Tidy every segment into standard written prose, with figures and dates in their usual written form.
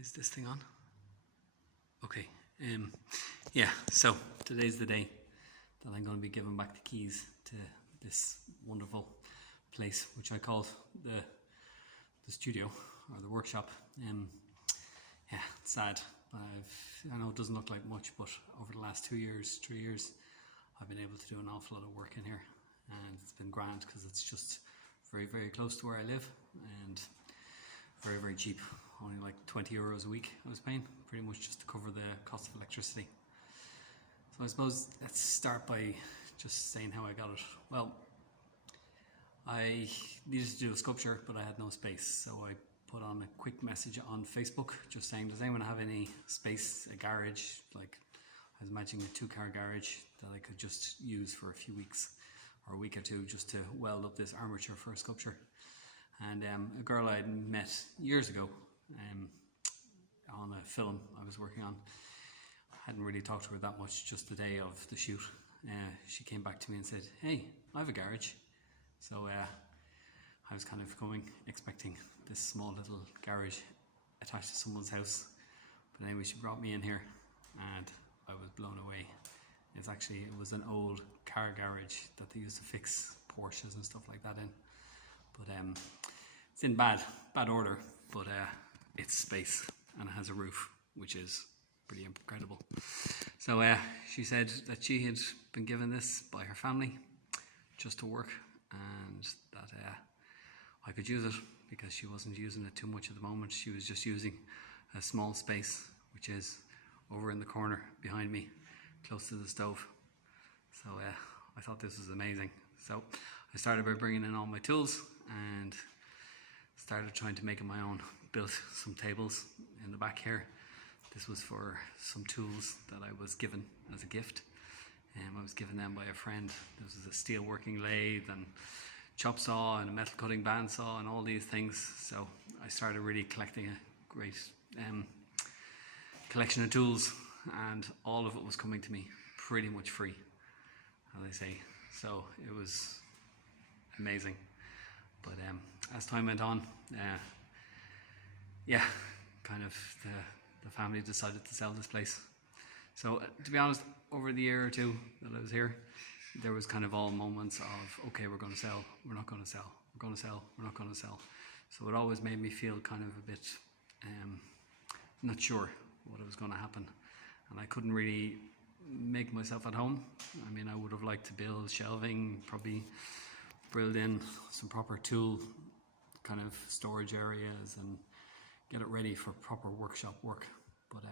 Is this thing on? Okay. Yeah, so today's the day that I'm going to be giving back the keys to this wonderful place, which I call the studio or the workshop. Yeah, it's sad. I know it doesn't look like much, but over the last 3 years, I've been able to do an awful lot of work in here, and it's been grand because it's just very, very close to where I live and very, very cheap. Only like €20 a week I was paying, pretty much just to cover the cost of electricity. So I suppose let's start by just saying how I got it. Well, I needed to do a sculpture, but I had no space, so I put on a quick message on Facebook just saying, does anyone have any space, a garage, like I was imagining a 2-car garage that I could just use for a few weeks or a week or two just to weld up this armature for a sculpture. And a girl I had met years ago on a film I was working on, I hadn't really talked to her that much, just the day of the shoot. She came back to me and said, hey, I have a garage. So I was kind of going, expecting this small little garage attached to someone's house. But anyway, she brought me in here and I was blown away. It was an old car garage that they used to fix Porsches and stuff like that in. But it's in bad order, but it's space and it has a roof, which is pretty incredible. So she said that she had been given this by her family just to work, and that I could use it because she wasn't using it too much at the moment. She was just using a small space, which is over in the corner behind me, close to the stove. So I thought this was amazing. So I started by bringing in all my tools and started trying to make it my own. Built some tables in the back here. This was for some tools that I was given as a gift. I was given them by a friend. This was a steel working lathe and chop saw and a metal cutting bandsaw and all these things. So I started really collecting a great collection of tools, and all of it was coming to me pretty much free, as they say. So it was amazing. But as time went on, kind of the family decided to sell this place. So to be honest, over the year or two that I was here, there was kind of all moments of, okay, we're going to sell, we're not going to sell, we're going to sell, we're not going to sell. So it always made me feel kind of a bit not sure what was going to happen. And I couldn't really make myself at home. I mean, I would have liked to build shelving, probably build in some proper tool kind of storage areas and get it ready for proper workshop work. But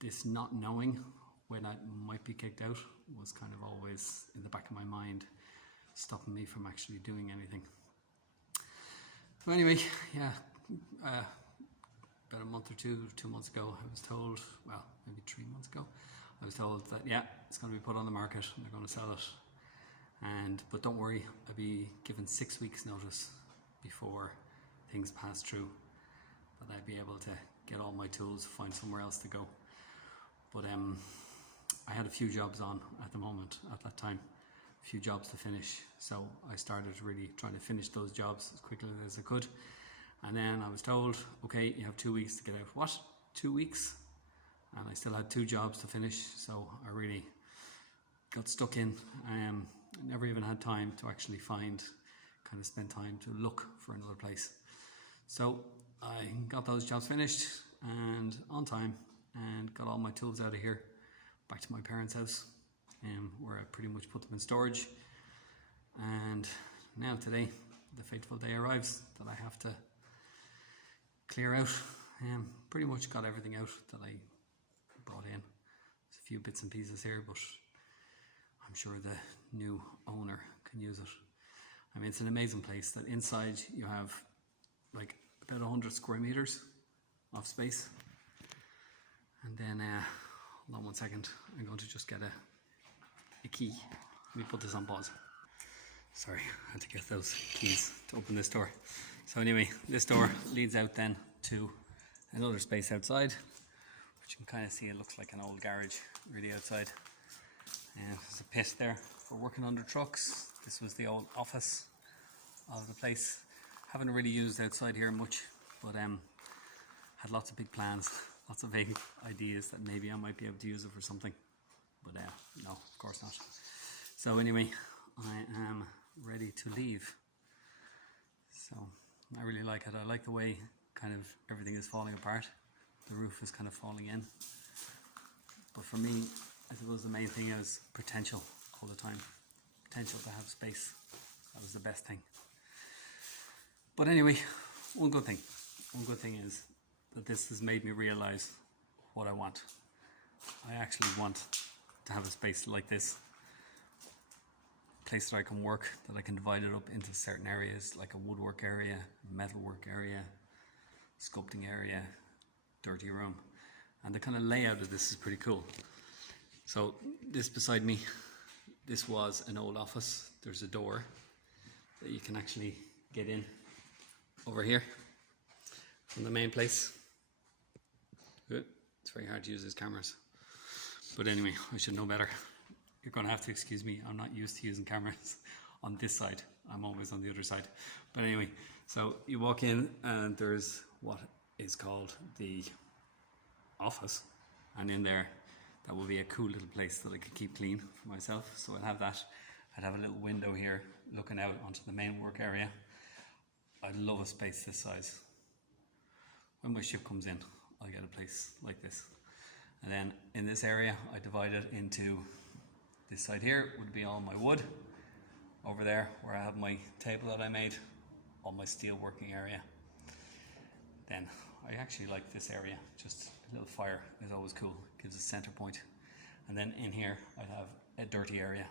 this not knowing when I might be kicked out was kind of always in the back of my mind, stopping me from actually doing anything. So anyway, about a month or 2 months ago, I was told, well, maybe 3 months ago, I was told that, it's going to be put on the market and they're going to sell it. But don't worry, I'll be given 6 weeks notice before things pass through, that I'd be able to get all my tools, find somewhere else to go. But I had a few jobs on at the moment, at that time, a few jobs to finish. So I started really trying to finish those jobs as quickly as I could. And then I was told, okay, you have 2 weeks to get out. What? 2 weeks? And I still had 2 jobs to finish, so I really got stuck in. I never even had time to actually spend time to look for another place. So I got those jobs finished and on time, and got all my tools out of here, back to my parents' house, where I pretty much put them in storage. And now today, the fateful day arrives that I have to clear out. Pretty much got everything out that I brought in. There's a few bits and pieces here, but I'm sure the new owner can use it. I mean, it's an amazing place. That inside you have like about 100 square meters of space. And then, hold on 1 second, I'm going to just get a key. Let me put this on pause. Sorry, I had to get those keys to open this door. So anyway, this door leads out then to another space outside, which you can kind of see. It looks like an old garage really outside. There's a pit there for working under trucks. This was the old office of the place. Haven't really used outside here much, but had lots of big plans, lots of big ideas that maybe I might be able to use it for something, but no, of course not. So anyway, I am ready to leave. So I really like it. I like the way kind of everything is falling apart. The roof is kind of falling in. But for me, I suppose the main thing is potential all the time. Potential to have space. That was the best thing. But anyway, one good thing is that this has made me realize what I want. I actually want to have a space like this. A place that I can work, that I can divide it up into certain areas, like a woodwork area, metalwork area, sculpting area, dirty room. And the kind of layout of this is pretty cool. So this beside me, this was an old office. There's a door that you can actually get in over here from the main place. It's very hard to use these cameras. But anyway, I should know better. You're going to have to excuse me. I'm not used to using cameras on this side. I'm always on the other side. But anyway, so you walk in and there's what is called the office. And in there, that will be a cool little place that I could keep clean for myself. So I'd have that. I'd have a little window here looking out onto the main work area. I'd love a space this size. When my ship comes in, I'll get a place like this. And then in this area, I divide it into this side here would be all my wood. Over there, where I have my table that I made, all my steel working area. Then I actually like this area. Just a little fire is always cool. Gives a center point. And then in here, I'd have a dirty area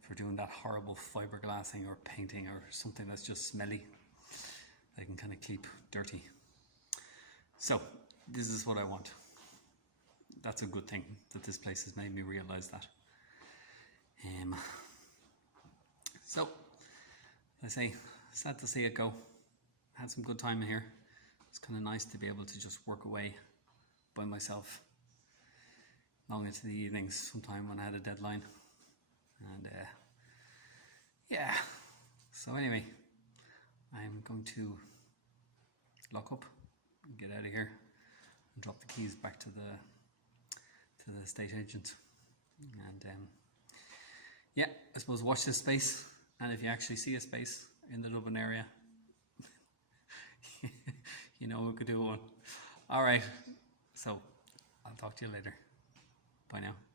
for doing that horrible fiberglassing or painting or something that's just smelly. I can kind of keep dirty. So this is what I want. That's a good thing that this place has made me realize that. So I say, sad to see it go. Had some good time in here. It's kind of nice to be able to just work away by myself long into the evenings sometime when I had a deadline. And yeah, so anyway, I'm going to lock up and get out of here and drop the keys back to the estate agent. And yeah, I suppose watch this space, and if you actually see a space in the Dublin area, you know who could do one. All right, so I'll talk to you later. Bye now.